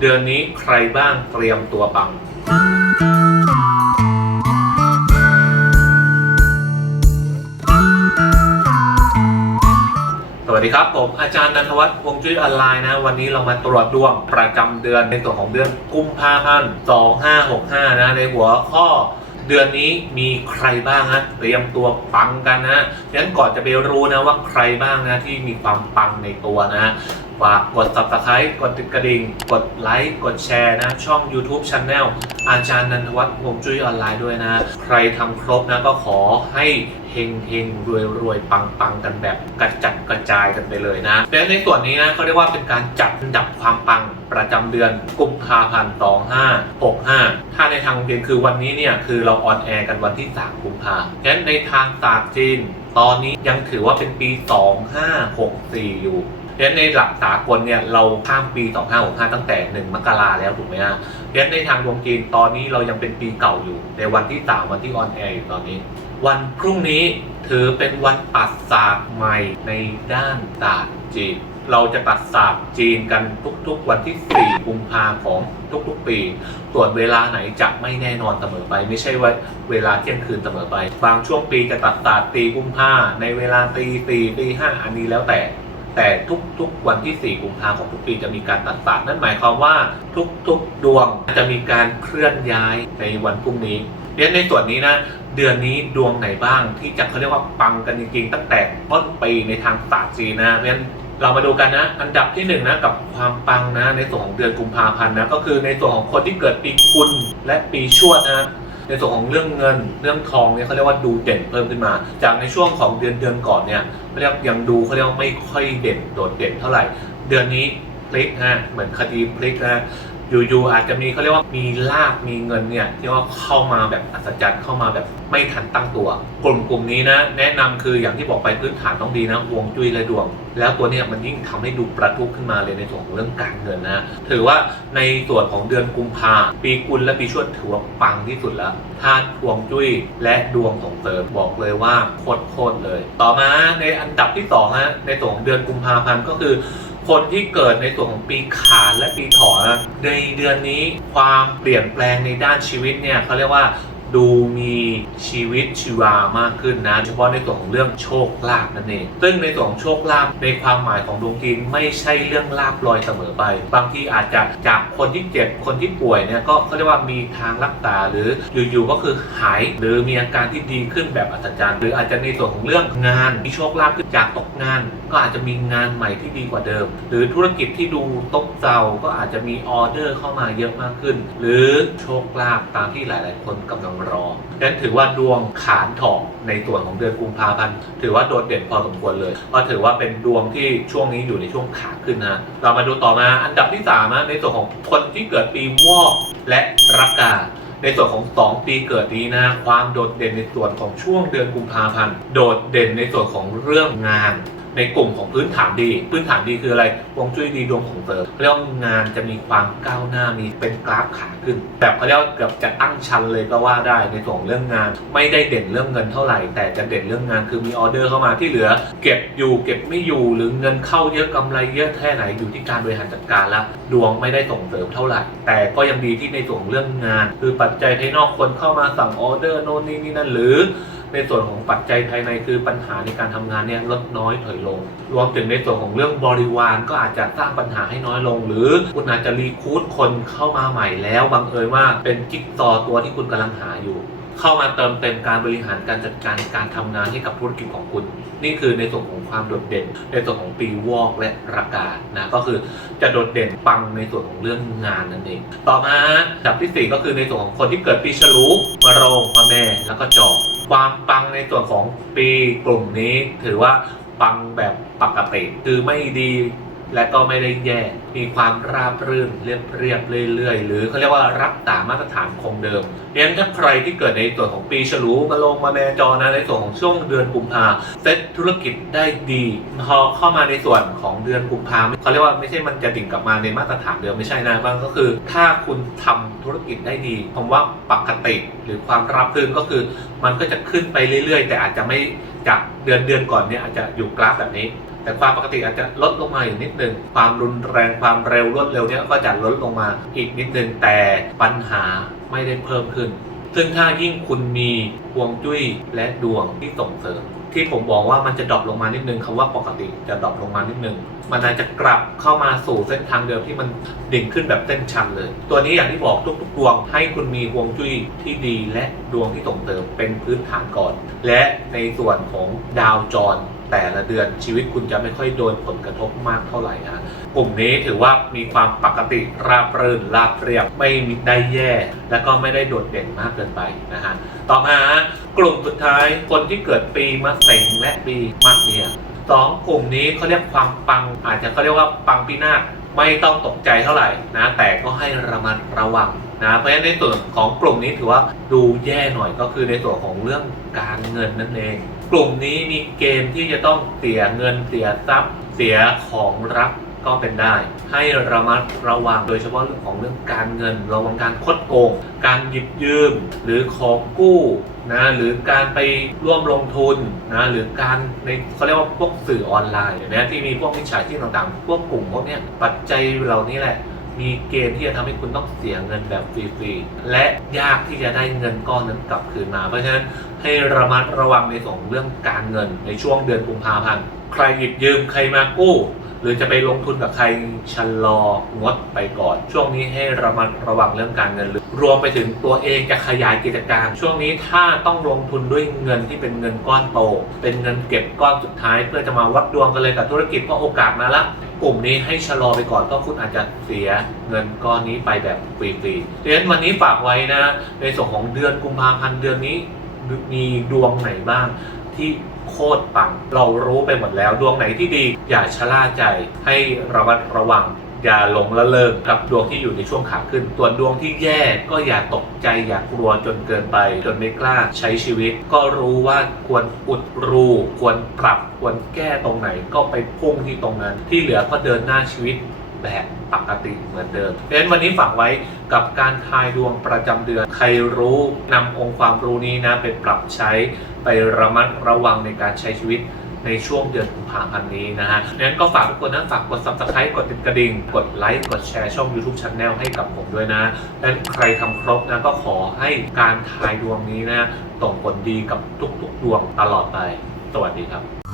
เดือนนี้ใครบ้างเตรียมตัวปัง สวัสดีครับ ผมอาจารย์นันทวัฒน์วงจุ้ยออนไลน์นะ วันนี้เรามาตรวจดวงประจำเดือนในส่วนของเดือนกุมภาพันธ์2565 นะ ในหัวข้อเดือนนี้มีใครบ้างฮะเตรียมตัวปังกันนะงั้นก่อนจะไปรู้นะว่าใครบ้างนะที่มีความปังในตัวนะ ฝากกด subscribe กดติดกระดิ่ง กดไลค์ กดแชร์นะ ช่อง YouTube Channel อาจารย์นันทวัฒน์วงจุ้ยออนไลน์ด้วยนะ ใครทำครบนะก็ขอให้เฮงเฮงรวยรวยปังปังกันแบบกระจัดกระจายกันไปเลยนะและในส่วนนี้นะเขาเรียกว่าเป็นการจัดอันดับความปังประจำเดือนกุมภาพันธ์2565 ถ้าในทางโรงเรียนคือวันนี้เนี่ยคือเราออนแอร์กันวันที่3กุมภาพันธ์งั้นในทางศาสตร์จีนตอนนี้ยังถือว่าเป็นปี 2564 อยู่ เพราะฉะนั้นในหลักสากลเนี่ยเราข้ามปี 2565 ตั้งแต่ 1 มกราแล้วถูกไหมฮะเพราะฉะนั้นในทางดวงจีนตอนนี้เรายังเป็นปีเก่าอยู่ ในวันที่ 3 วันที่ออนแอร์อยู่ตอนนี้ วันพรุ่งนี้ถือเป็นวันปัดศาสตร์ใหม่ในด้านศาสตร์จีนเราจะปัดศาสตร์จีนกันทุกๆ วันที่ 4 กุมภาของทุกๆ ปีส่วนเวลาไหนจะไม่แน่นอนเสมอไป ไม่ใช่ว่าเวลาเที่ยงคืนเสมอไป บางช่วงปีจะตัดศาสตร์ตีกุมภาในเวลาตีตีตีห้าอันนี้แล้วแต่ แต่ทุกๆวันที่ 4 กุมภาของทุกปีจะมีการตัดศาสตร์นั่นหมายความว่าทุกๆดวงจะมีการเคลื่อนย้ายในวันพรุ่งนี้เรียนในส่วนนี้นะเดือนนี้ดวงไหนบ้างที่จะเขาเรียกว่าปังกันจริงๆ ตั้งแต่ต้นปีในทางศาสตร์จีนนะเพราะฉะนั้นเรามาดูกันนะ อันดับที่หนึ่งนะกับความปังนะในส่วนของเดือนกุมภาพันธ์นะก็คือในส่วนของคนที่เกิดปีกุลและปีชวดนะ ในส่วนของเรื่องเงินเรื่องทองเนี่ยเขาเรียกว่าดูเด่นเพิ่มขึ้นมา จากในช่วงของเดือนเดือนก่อนเนี่ยเขาเรียกยังดูเขาเรียกว่าไม่ค่อยเด่นโดดเด่นเท่าไหร่ เดือนนี้พลิกฮะเหมือนคดีพลิกนะอยู่ๆอาจจะมีเขาเรียกว่ามีลาบมีเงินเนี่ยที่ว่าเข้ามาแบบอัศจรรย์เข้ามาแบบไม่ทันตั้งตัว กลุ่มกลุ่มนี้นะ แนะนำคืออย่างที่บอกไปพื้นฐานต้องดีนะวงจุ้ยและดวง แล้วตัวเนี้ยมันยิ่งทำให้ดูประทุขึ้นมาเลยในส่วนของเรื่องการเงินนะถือว่าในส่วนของเดือนกุมภาปีกุลและปีชวดถือว่าปังที่สุดแล้วถ้าฮวงจุ้ยและดวงของเสริมบอกเลยว่าโคตรเลย ต่อมาในอันดับที่สองฮะในส่วนของเดือนกุมภาพันธ์ก็คือคนที่เกิดในส่วนของปีขานและปีเถอนนะในเดือนนี้ความเปลี่ยนแปลงในด้านชีวิตเนี่ยเขาเรียกว่า ดูมีชีวิตชีวามากขึ้นนะเฉพาะในส่วนของเรื่องโชคลาภนั่นเองซึ่งในส่วนของโชคลาภในความหมายของดวงจีนไม่ใช่เรื่องลาภลอยเสมอไป บางทีอาจจะจากคนที่เจ็บคนที่ป่วยเนี่ยก็เขาเรียกว่ามีทางรักษาหรืออยู่ๆก็คือหาย หรือมีอาการที่ดีขึ้นแบบอัศจรรย์ หรืออาจจะในส่วนของเรื่องงานมีโชคลาภขึ้นจากตกงาน ก็อาจจะมีงานใหม่ที่ดีกว่าเดิม หรือธุรกิจที่ดูตกเซาก็อาจจะมีออเดอร์เข้ามาเยอะมากขึ้น หรือโชคลาภตามที่หลาย ๆ คนกำลังรอดังนั้นถือว่าดวงขานถอกในส่วนของเดือนกุมภาพันธ์ถือว่าโดดเด่นพอสมควรเลยก็ถือว่าเป็นดวงที่ช่วงนี้อยู่ในช่วงขาขึ้นนะเรามาดูต่อมาอันดับที่สามนะในส่วนของคนที่เกิดปีวอกและรักกาในส่วนของ 2 ปีเกิดนี้นะ ความโดดเด่นในส่วนของช่วงเดือนกุมภาพันธ์ โดดเด่นในส่วนของเรื่องงาน ในกลุ่มของพื้นฐานดี พื้นฐานดีคืออะไรวงจุ้ยดีดวงของเสริมเรียกว่างานจะมีความก้าวหน้ามีเป็นกราฟขาขึ้น แบบเขาเรียกว่าเกือบจะตั้งชันเลยก็ว่าได้ในส่วนเรื่องงาน ไม่ได้เด่นเรื่องเงินเท่าไหร่ แต่จะเด่นเรื่องงานคือมีออเดอร์เข้ามาที่เหลือ เก็บอยู่เก็บไม่อยู่หรือเงินเข้าเยอะกำไรเยอะแค่ไหนอยู่ที่การบริหารจัดการละดวงไม่ได้ส่งเสริมเท่าไหร่ แต่ก็ยังดีที่ในส่วนเรื่องงาน คือปัจจัยภายนอกคนเข้ามาสั่งออเดอร์โน่นนี่นี่นั่นหรือ ในส่วนของปัจจัยภายในคือปัญหาในการทำงานเนี่ยลดน้อยถอยลง รวมถึงในส่วนของเรื่องบริวารก็อาจจะสร้างปัญหาให้น้อยลง หรือคุณอาจจะรีคูดคนเข้ามาใหม่แล้วบังเอิญว่าเป็นจิ๊กซอตัวที่คุณกำลังหาอยู่ เข้ามาเติมเต็มการบริหารการจัดการการทำงานให้กับธุรกิจของคุณ นี่คือในส่วนของความโดดเด่น ในส่วนของปีวอกและรากาศนะก็คือจะโดดเด่นปังในส่วนของเรื่องงานนั่นเองต่อมาอันดับที่ 4 ก็คือในส่วนของคนที่เกิดปีฉลูมะโรงมะแม่แล้วก็จอ ความปังในส่วนของปีกลุ่มนี้ถือว่าปังแบบปกติ คือไม่ดี และก็ไม่ได้แย่ มีความราบรื่นเรียบเรียบเรื่อยๆ หรือเขาเรียกว่ารักษามาตรฐานคงเดิมเรียนถ้าใครที่เกิดในส่วนของปีฉลูมาลงมาแมจอนะในส่วนของช่วงเดือนกุมภาเซ็ตธุรกิจได้ดีพอเข้ามาในส่วนของเดือนกุมภาเขาเรียกว่าไม่ใช่มันจะดิ่งกลับมาในมาตรฐานเดิมไม่ใช่นะมันก็คือ ถ้าคุณทำธุรกิจได้ดีผมว่าปกติหรือความราบรื่นก็คือ มันก็จะขึ้นไปเรื่อยๆ แต่อาจจะไม่จากเดือนเดือนก่อนเนี่ยอาจจะอยู่กราฟแบบนี้ แต่ความปกติอาจจะลดลงมาอยู่นิดนึง ความรุนแรงความเร็วรวดเร็วเนี่ยก็จะลดลงมาอีกนิดนึง แต่ปัญหาไม่ได้เพิ่มขึ้น ซึ่งถ้ายิ่งคุณมีฮวงจุ้ยและดวงที่ส่งเสริมที่ผมบอกว่ามันจะดรอปลงมานิดนึงคำว่าปกติจะดรอปลงมานิดนึง มันอาจจะกลับเข้ามาสู่เส้นทางเดิมที่มันดิ่งขึ้นแบบเส้นชันเลย ตัวนี้อย่างที่บอกทุกๆดวงให้คุณมีฮวงจุ้ยที่ดีและดวงที่ส่งเสริมเป็นพื้นฐานก่อน และในส่วนของดาวจร แต่ละเดือนชีวิตคุณจะไม่ค่อยโดนผลกระทบมากเท่าไหร่นะกลุ่มนี้ถือว่ามีความปกติราบรื่นราบเรียบไม่ได้แย่ และก็ไม่ได้โดดเด่นมากเกินไปนะฮะต่อมากลุ่มสุดท้ายคนที่เกิดปีมะเสงและปีมะเมียสองกลุ่มนี้เขาเรียกความปัง อาจจะเขาเรียกว่าปังปีนาศไม่ต้องตกใจเท่าไหร่นะ แต่ก็ให้ระมัดระวังนะเพราะฉะนั้นในส่วนของกลุ่มนี้ถือว่าดูแย่หน่อยก็คือในส่วนของเรื่องการเงินนั่นเอง กลุ่มนี้มีเกณฑ์ที่จะต้องเสียเงินเสียทรัพย์ เสียของรักก็เป็นได้ ให้ระมัดระวังโดยเฉพาะเรื่องของเรื่องการเงิน ระวังการคดโกง การหยิบยืม หรือของกู้นะหรือการไปร่วมลงทุนนะหรือการในเขาเรียกว่าพวกสื่อออนไลน์นะที่มีพวกมิจฉาชีพต่างๆ พวกกลุ่มพวกเนี้ยปัจจัยเหล่านี้แหละ มีเกณฑ์ที่จะทำให้คุณต้องเสียเงินแบบฟรีๆ และยากที่จะได้เงินก้อนนั้นกลับคืนมา เพราะฉะนั้นให้ระมัดระวังในส่วนของเรื่องการเงินในช่วงเดือนกุมภาพันธ์ ใครหยิบยืมใครมากู้หรือจะไปลงทุนกับใครชะลองดไปก่อน ช่วงนี้ให้ระมัดระวังเรื่องการเงิน รวมไปถึงตัวเองจะขยายกิจการ ช่วงนี้ถ้าต้องลงทุนด้วยเงินที่เป็นเงินก้อนโต เป็นเงินเก็บก้อนสุดท้าย เพื่อจะมาวัดดวงกันเลยกับธุรกิจก็โอกาสมาละ กลุ่มนี้ให้ชะลอไปก่อนก็คุณอาจจะเสียเงินก้อนนี้ไปแบบฟรีๆดังนั้นวันนี้ฝากไว้นะ ในส่วนของเดือนกุมภาพันธ์เดือนนี้มีดวงไหนบ้างที่โคตรปัง เรารู้ไปหมดแล้วดวงไหนที่ดี อย่าชะล่าใจให้ระมัดระวัง อย่าหลงละเลิงกับดวงที่อยู่ในช่วงขาขึ้นตัวนดวงที่แย่ก็อย่าตกใจอย่ากลัวจนเกินไป จนไม่กล้าใช้ชีวิต ก็รู้ว่าควรอุดรูควรปรับควรแก้ตรงไหนก็ไปพุ่งที่ตรงนั้น ที่เหลือก็เดินหน้าชีวิตแบบปกติเหมือนเดิมเพราะฉะนั้นวันนี้ฝากไว้กับการทายดวงประจำเดือน ใครรู้นำองค์ความรู้นี้นะไปปรับใช้ไประมัดระวังในการใช้ชีวิต ในช่วงเดือนกุมภาพันธ์นี้นะฮะงั้นก็ฝากทุกคนนะฝากกด subscribe กดติดกระดิ่ง กดไลค์กดแชร์ช่อง YouTube Channel ให้กับผมด้วยนะและใครทำครบนะก็ขอให้การทายดวงนี้นะส่งผลดีกับทุกๆดวงตลอดไป สวัสดีครับ